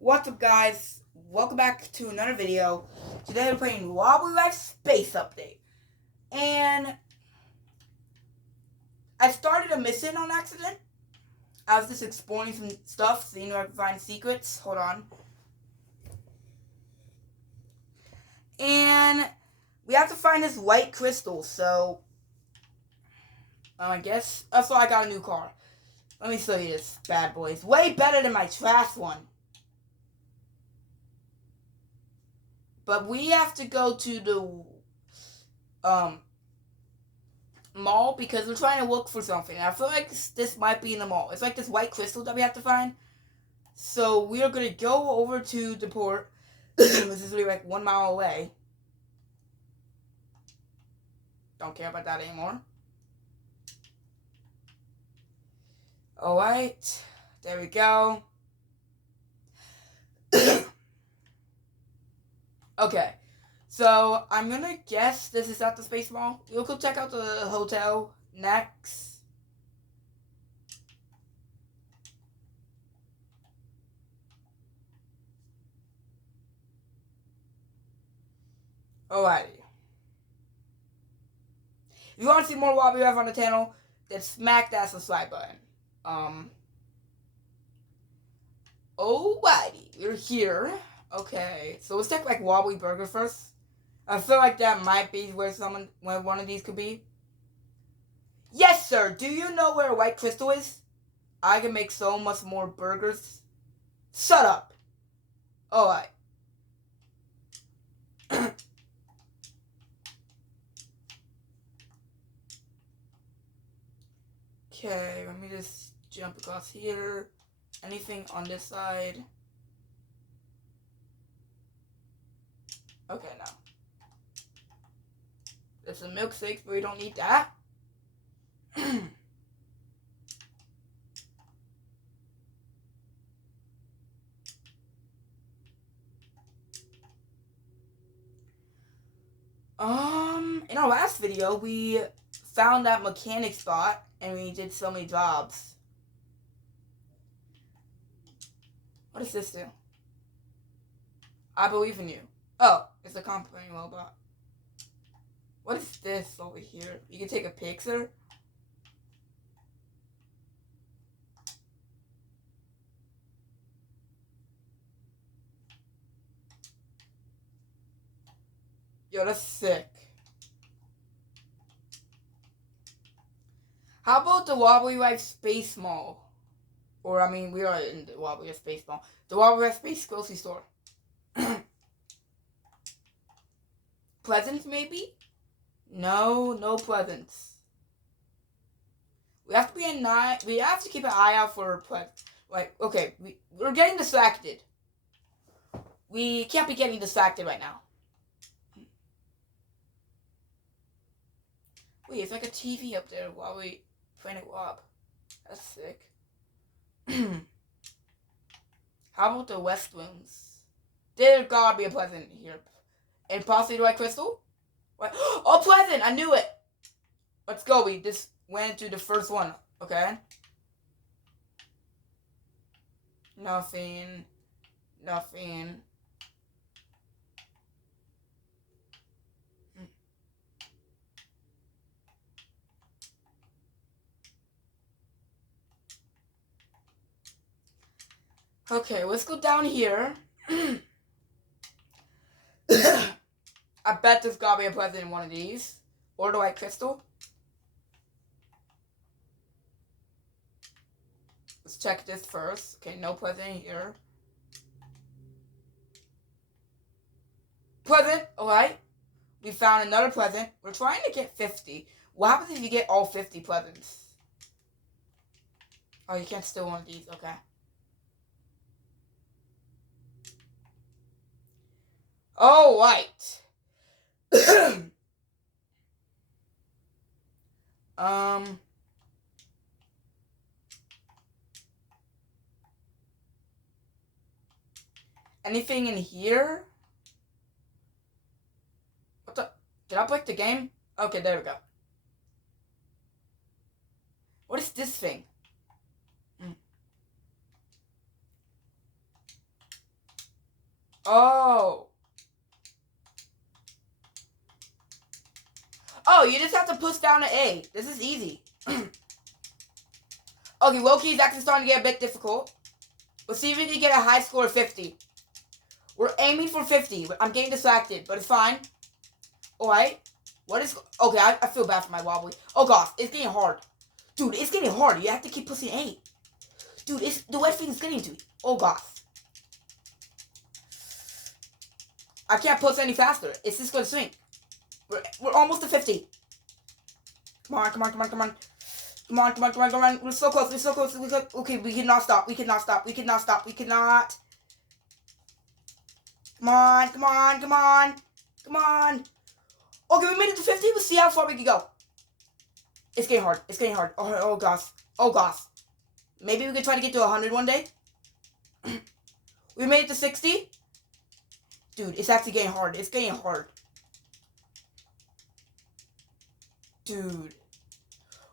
What's up, guys? Welcome back to another video. Today we're playing Wobbly Life Space Update. And I started a mission on accident. I was just exploring some stuff, seeing where I could find secrets. Hold on. And we have to find this white crystal, so I guess that's why I got a new car. Let me show you this bad boy. It's way better than my trash one. But we have to go to the mall because we're trying to look for something. I feel like this might be in the mall. It's like this white crystal that we have to find. So we are gonna go over to the port. This is really like 1 mile away. Don't care about that anymore. Alright. There we go. Okay. So I'm gonna guess this is at the Space Mall. We'll go check out the hotel next. Alrighty. If you want to see more Wobbly Life on the channel, then smack that subscribe button. Alrighty, we're here. Okay, so let's check like Wobbly Burger first. I feel like that might be where one of these could be. Yes, sir. Do you know where a white crystal is? I can make so much more burgers. Shut up. Alright. Okay, let me just jump across here. Anything on this side? Okay, no. There's some milkshakes, but we don't need that. In our last video, we found that mechanic spot, and we did so many jobs. What does this do? I believe in you. Oh, it's a complaining robot. What is this over here? You can take a picture? Yo, that's sick. How about the Wobbly Life Space Mall? Or, I mean, we are in the Wobbly Life Space Mall. The Wobbly Life Space grocery store. Pleasant, maybe? No, no Pleasants. We have to be we have to keep an eye out for Pleasant. Like, okay, we're getting distracted. We can't be getting distracted right now. Wait, it's like a TV up there while we playing it up. That's sick. How about the West Rooms? There gotta be a Pleasant here. And possibly the White Crystal? What? Oh, Pleasant! I knew it! Let's go. We just went into the first one. Okay? Nothing. Nothing. Okay, let's go down here. I bet there's gotta be a Pleasant in one of these. Or the White Crystal. Let's check this first. Okay, no Pleasant here. Pleasant, alright. We found another Pleasant. We're trying to get 50. What happens if you get all 50 Pleasants? Oh, you can't steal one of these. Okay. Oh, right. Anything in here? What the? Did I break the game? Okay, there we go. What is this thing? Oh. Oh, you just have to push down an A. This is easy. Okay, Loki is actually starting to get a bit difficult. Let's see if we can get a high score of 50. We're aiming for 50. I'm getting distracted, but it's fine. Alright. What is... Okay, I feel bad for my wobbly. Oh, gosh. It's getting hard. Dude, it's getting hard. You have to keep pushing A. Dude, the wet thing is getting to me. Oh, gosh. I can't push any faster. It's just going to sink. We're almost to 50. Come on, come on, come on, come on. Come on, come on, come on, come on. We're so close. We're so close. Okay, we cannot stop. We cannot stop. We cannot stop. We cannot. Come on, come on, come on. Come on. Okay, we made it to 50. Let's see how far we can go. It's getting hard. It's getting hard. Oh gosh. Oh, gosh. Maybe we could try to get to 100 one day. We made it to 60. Dude, it's actually getting hard. It's getting hard. Dude.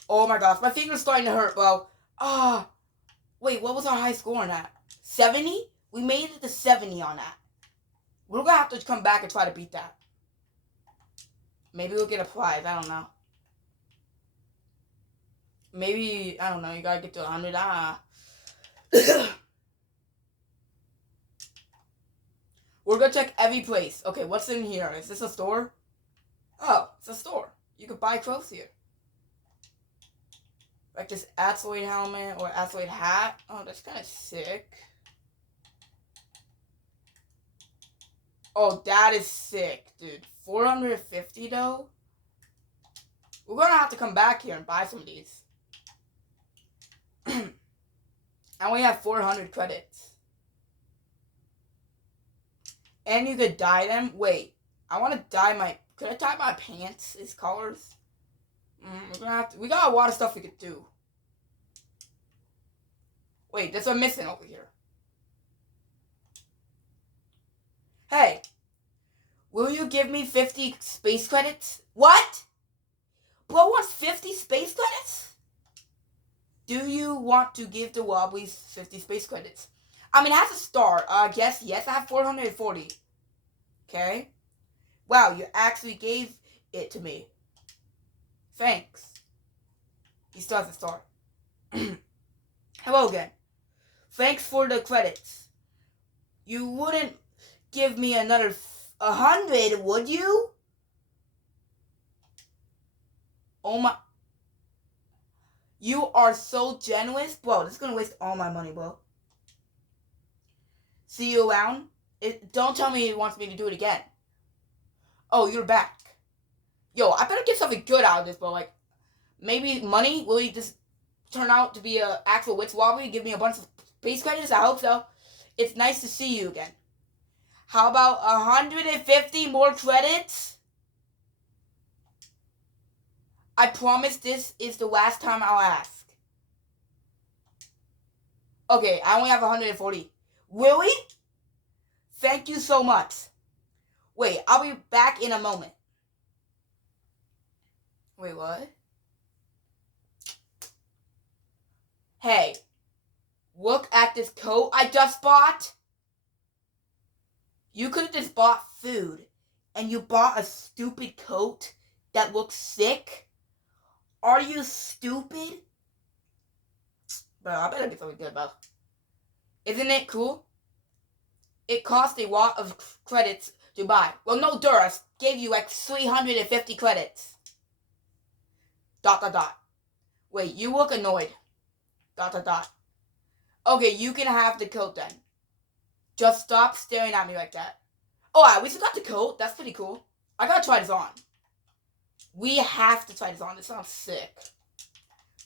Oh my gosh. My finger's starting to hurt, bro. Wait, what was our high score on that? 70? We made it to 70 on that. We're going to have to come back and try to beat that. Maybe we'll get a prize. I don't know. Maybe, I don't know. You got to get to 100. We're going to check every place. Okay, what's in here? Is this a store? Oh, it's a store. You could buy clothes here. Like this asteroid helmet or asteroid hat. Oh, that's kind of sick. Oh, that is sick, dude. 450 though? We're gonna have to come back here and buy some of these. And we have 400 credits. And you could dye them. Wait, I want to dye my... Could I dye my pants these colors? We're gonna have to... We got a lot of stuff we could do. Wait, there's a missing over here. Hey, will you give me 50 space credits? What? Bro wants 50 space credits? Do you want to give the Wobblies 50 space credits? I mean, it has a star. Guess yes, I have 440. Okay. Wow, you actually gave it to me. Thanks. He still has a star. Hello again. Thanks for the credits. You wouldn't give me another 100, would you? Oh my... You are so generous. Bro, this is gonna waste all my money, bro. See you around. Don't tell me he wants me to do it again. Oh, you're back. Yo, I better get something good out of this, bro. Like, maybe money? Will he just turn out to be an actual Witch Wobbly? Give me a bunch of space credits? I hope so. It's nice to see you again. How about 150 more credits? I promise this is the last time I'll ask. Okay, I only have 140. Really? Thank you so much. Wait, I'll be back in a moment. Wait, what? Hey, look at this coat I just bought. You could have just bought food, and you bought a stupid coat that looks sick? Are you stupid? Bro, I better get something good, bro. Isn't it cool? It cost a lot of credits to buy. Well, no, I gave you like 350 credits. ... Wait, you look annoyed. ... Okay, you can have the coat then. Just stop staring at me like that. Oh, we still got the coat. That's pretty cool. I gotta try this on. We have to try this on. This sounds sick.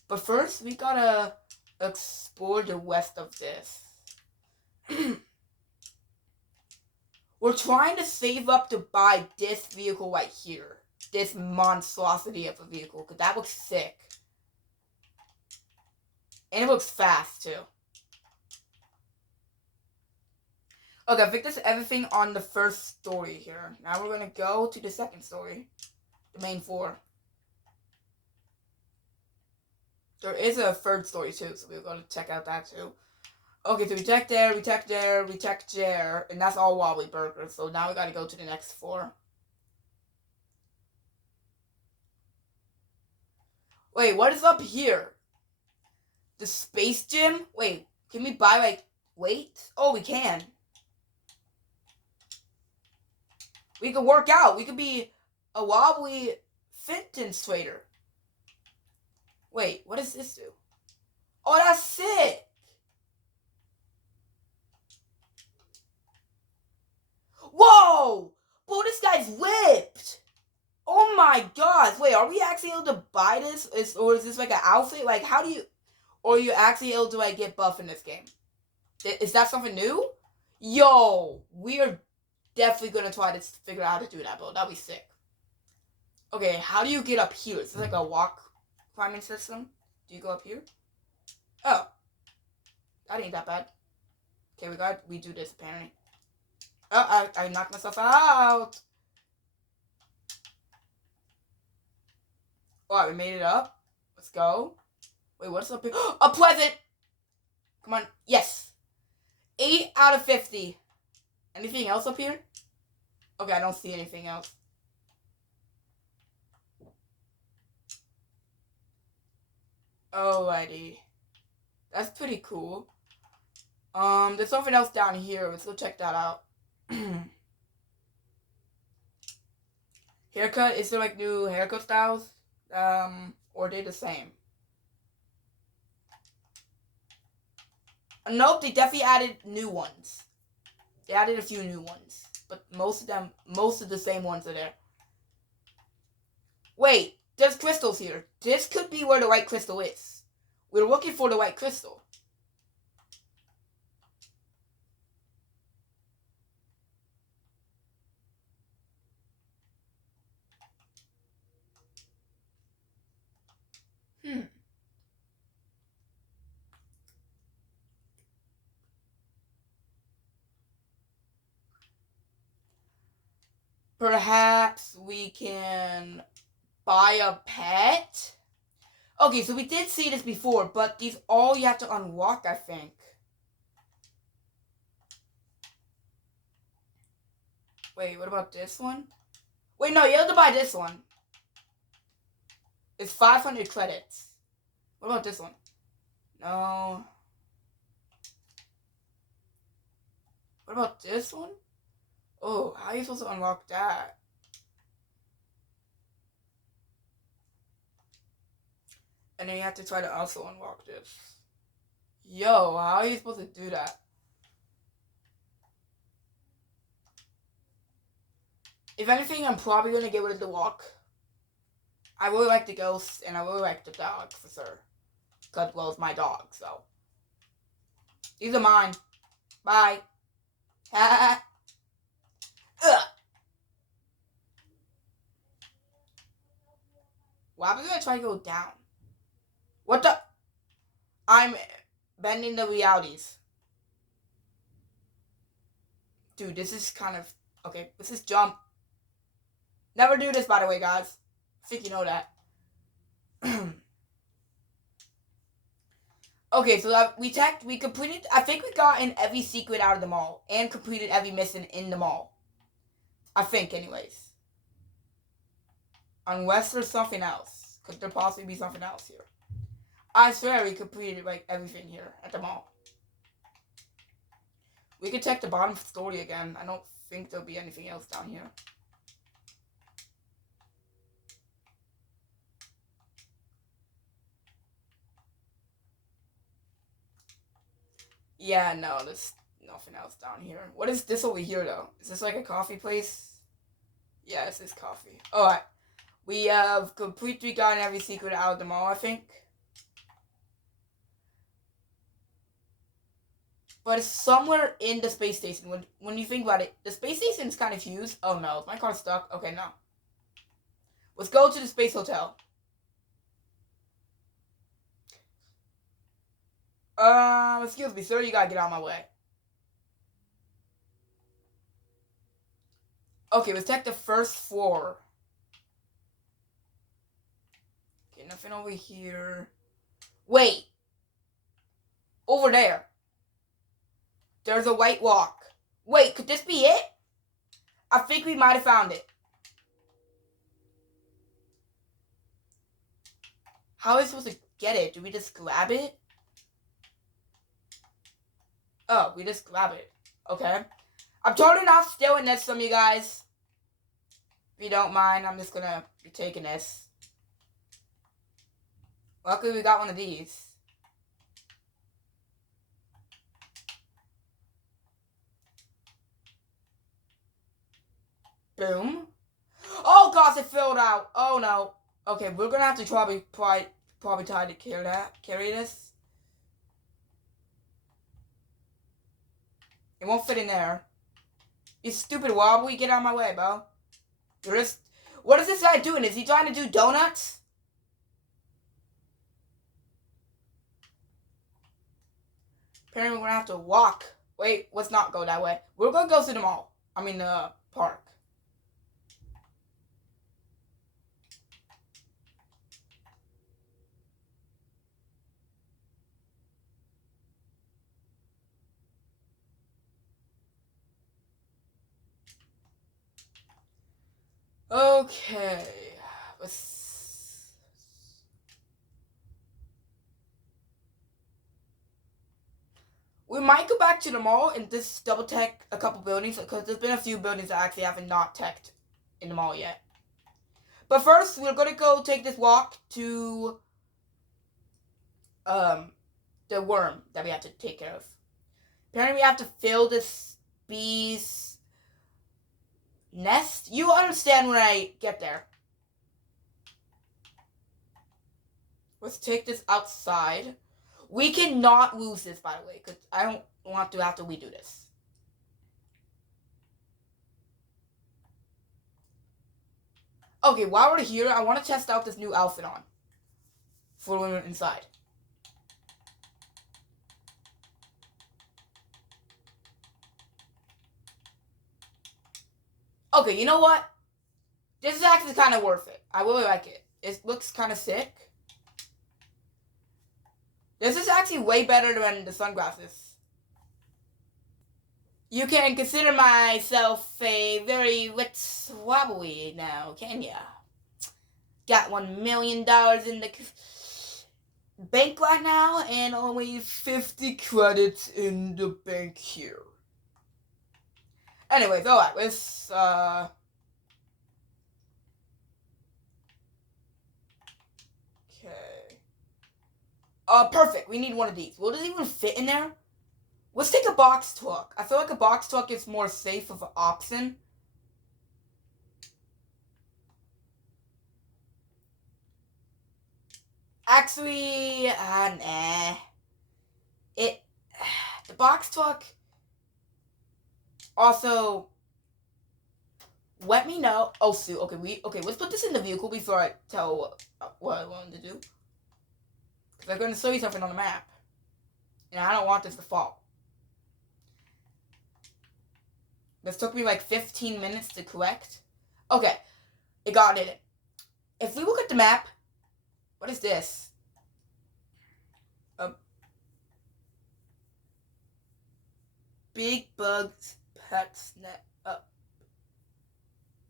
But first, we gotta explore the rest of this. We're trying to save up to buy this vehicle right here. This monstrosity of a vehicle. Because that looks sick. And it looks fast, too. Okay, I think that's everything on the first story here. Now we're going to go to the second story. The main 4. There is a third story, too. So we're going to check out that, too. Okay, so we checked there, we checked there, we checked there, and that's all Wobbly Burgers. So now we gotta go to the next floor. Wait, what is up here? The Space Gym? Wait, can we buy, like, weights? Oh, we can. We could work out. We could be a Wobbly fitness trader. Wait, what does this do? Oh, that's sick! Whoa! Bro, this guy's whipped! Oh my god! Wait, are we actually able to buy this? Or is this like an outfit? Like, how do you... Or are you actually able to, like, get buff in this game? Is that something new? Yo! We are definitely gonna try to figure out how to do that, bro. That'd be sick. Okay, how do you get up here? Is this like a walk climbing system? Do you go up here? Oh. That ain't that bad. Okay, we do this apparently. Oh, I knocked myself out. Alright, we made it up. Let's go. Wait, what's up here? A present! Come on. Yes. 8 out of 50. Anything else up here? Okay, I don't see anything else. Alrighty. That's pretty cool. There's something else down here. Let's go check that out. Haircut? Is there like new haircut styles? Or are they the same? Nope, they definitely added new ones. They added a few new ones. But most of the same ones are there. Wait, there's crystals here. This could be where the white crystal is. We're looking for the white crystal. Perhaps we can buy a pet? Okay, so we did see this before, but these all you have to unlock, I think. Wait, what about this one? Wait, no, you have to buy this one. It's 500 credits. What about this one? No. What about this one? Oh, how are you supposed to unlock that? And then you have to try to also unlock this. Yo, how are you supposed to do that? If anything, I'm probably gonna get rid of the walk. I really like the ghost, and I really like the dog, for sure. Because, well, it's my dog, so. These are mine. Bye. Ugh. Why was I gonna try to go down? What the? I'm bending the realities. Dude, this is kind of... Okay, this is jump. Never do this, by the way, guys. I think you know that. Okay, so we completed... I think we got in every secret out of the mall. And completed every mission in the mall. I think, anyways. Unless there's something else. Could there possibly be something else here? I swear we completed, like, everything here at the mall. We could check the bottom story again. I don't think there'll be anything else down here. Yeah, no, there's nothing else down here. What is this over here, though? Is this like a coffee place? Yeah, this is coffee. Alright. We have completely gotten every secret out of the mall, I think. But it's somewhere in the space station. When you think about it, the space station is kind of huge. Oh no, is my car stuck? Okay, no. Let's go to the space hotel. Excuse me, sir, you gotta get out of my way. Okay, let's check the first floor. Okay, nothing over here. Wait! Over there. There's a white walk. Wait, could this be it? I think we might have found it. How are we supposed to get it? Do we just grab it? Oh, we just grab it. Okay. I'm totally not stealing this from you guys. If you don't mind, I'm just gonna be taking this. Luckily, we got one of these. Boom. Oh gosh, it filled out. Oh no. Okay, we're gonna have to probably try to carry this. It won't fit in there. You stupid wobbly, get out of my way, bro. You're just... What is this guy doing? Is he trying to do donuts? Apparently we're gonna have to walk. Wait, let's not go that way. We're gonna go to the mall. I mean, the park. Okay. We might go back to the mall and just double tech a couple buildings because there's been a few buildings that actually haven't not teched in the mall yet. But first, we're gonna go take this walk to the worm that we have to take care of. Apparently, we have to fill this bee's nest. You understand when I get there. Let's take this outside. We cannot lose this, by the way, because I don't want to after we do this. Okay, while we're here, I want to test out this new outfit on. For when we're inside. Okay, you know what? This is actually kind of worth it. I really like it. It looks kind of sick. This is actually way better than the sunglasses. You can consider myself a very rich wobbly now, can ya? Got $1 million in the bank right now, and only 50 credits in the bank here. Anyways, alright, let's, perfect. We need one of these. Will this even fit in there? Let's take a box truck. I feel like a box truck is more safe of an option. Actually, nah. The box truck also, let me know. Oh, shoot. Okay, let's put this in the vehicle before I tell what I wanted to do. Because I'm going to show you something on the map. And I don't want this to fall. This took me like 15 minutes to collect. Okay, it got it. If we look at the map, what is this? A big bugs pets net up.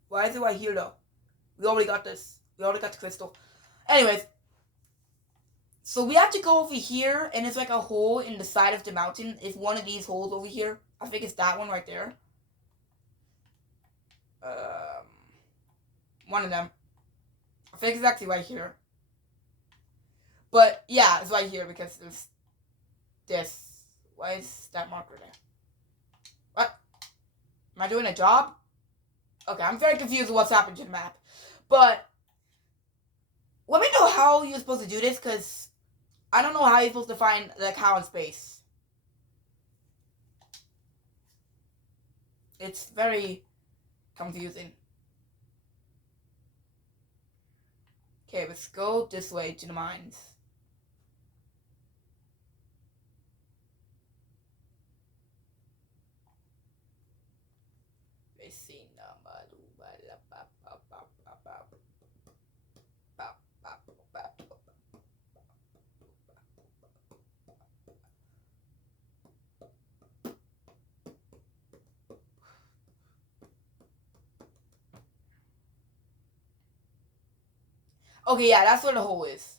Why is it right here though? We already got this. We already got the crystal. Anyways, so we have to go over here, and it's like a hole in the side of the mountain. It's one of these holes over here. I think it's that one right there. One of them. I think it's actually right here. But yeah, it's right here because there's this. Why is that marker there? What? Am I doing a job? Okay, I'm very confused with what's happening to the map. But let me know how you're supposed to do this, because I don't know how you're supposed to find the cow in space. It's very confusing. Okay, let's go this way to the mines. Okay, yeah, that's where the hole is.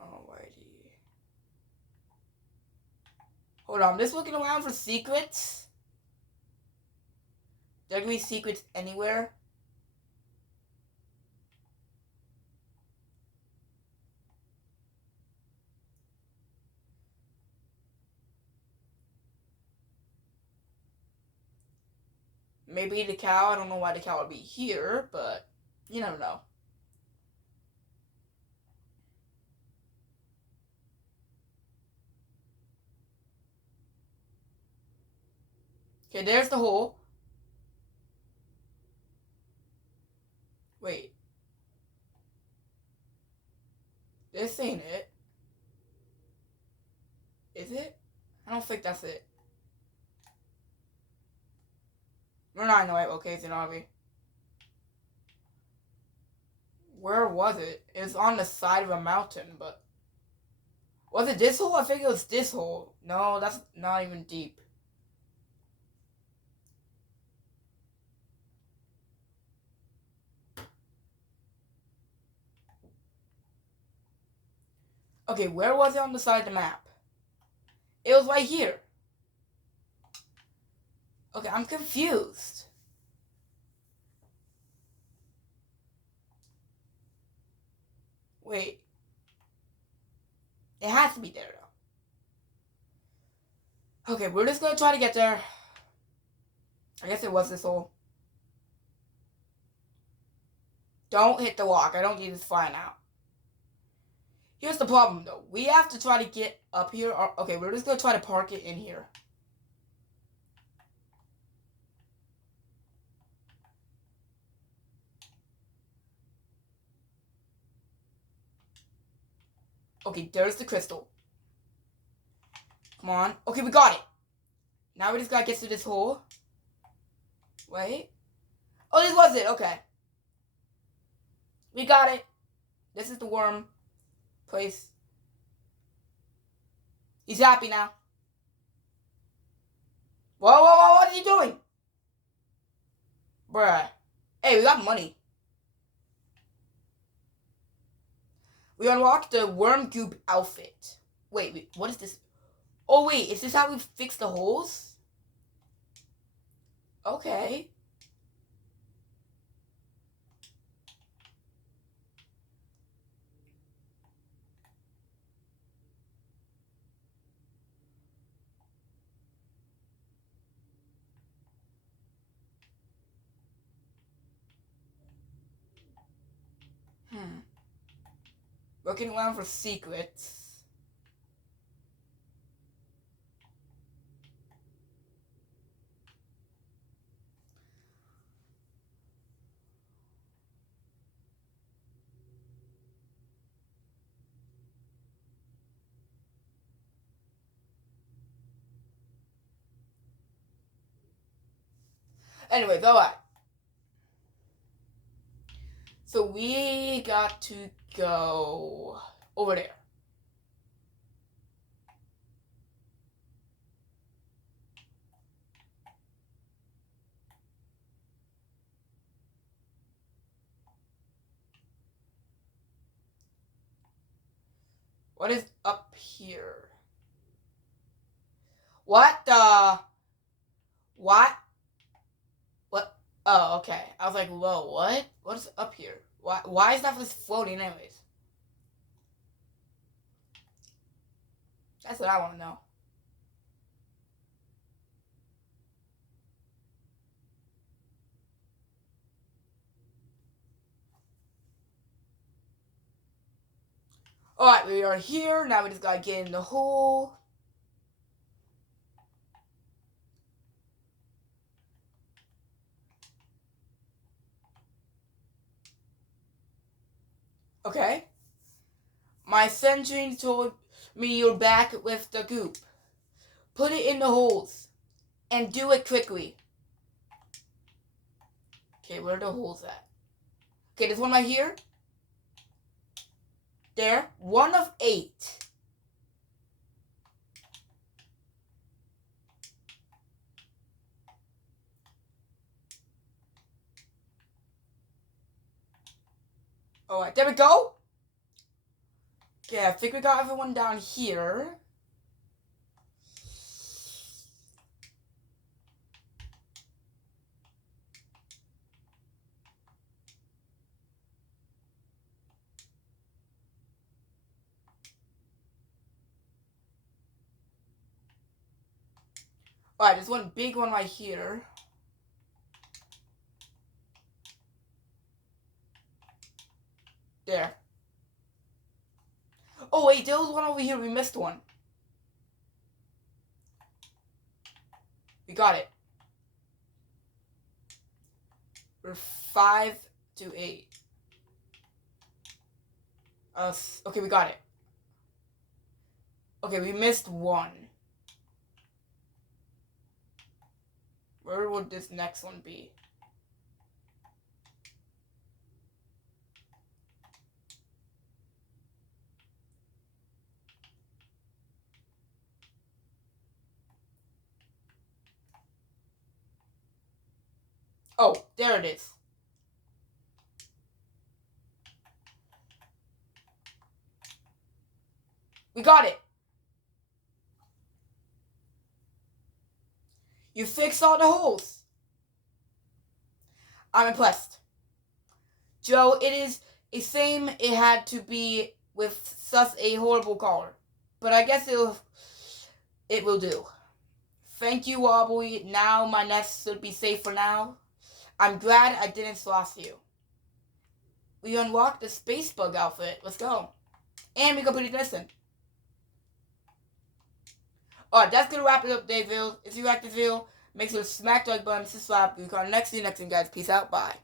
Alrighty. Hold on, I'm just looking around for secrets. There can be secrets anywhere. Maybe the cow. I don't know why the cow would be here, but you never know. Okay, there's the hole. Wait. This ain't it. Is it? I don't think that's it. We're not in the right location, are we? Where was it? It was on the side of a mountain, but... Was it this hole? I think it was this hole. No, that's not even deep. Okay, where was it on the side of the map? It was right here. Okay, I'm confused. Wait. It has to be there, though. Okay, we're just gonna try to get there. I guess it was this hole. Don't hit the rock. I don't need this flying out. Here's the problem, though. We have to try to get up here. Okay, we're just gonna try to park it in here. Okay, there's the crystal. Come on. Okay, we got it. Now we just gotta get through this hole. Wait. Oh, this was it. Okay. We got it. This is the worm place. He's happy now. Whoa, whoa, whoa, what are you doing? Bruh. Hey, we got money. We unlocked the worm goop outfit. Wait, what is this? Oh, wait, is this how we fix the holes? Okay. Looking around for secrets. Anyways, alright. So we got to go over there. What is up here? What the? What? What? Oh, okay. I was like, whoa, what? What's up here? Why is that just floating anyways? That's what I want to know. Alright, we are here. Now we just gotta get in the hole. Okay. My sentry told me you're back with the goop. Put it in the holes. And do it quickly. Okay, where are the holes at? Okay, there's one right here. There. 1 of 8. Alright, there we go. Okay, I think we got everyone down here. Alright, there's one big one right here. There. Oh wait, there was one over here. We missed one. We got it. We're 5 to 8. Okay, we got it. Okay, we missed one. Where would this next one be? Oh, there it is. We got it. You fixed all the holes. I'm impressed. Joe, it is a shame it had to be with such a horrible color. But I guess it will do. Thank you, Wobbly. Now my nest should be safe for now. I'm glad I didn't sloth you. We unlocked the space bug outfit. Let's go. And we completed this one. Alright, that's gonna wrap it up today, Ville. If you like this video, make sure to smack the like button, subscribe. We'll see you next time, guys. Peace out. Bye.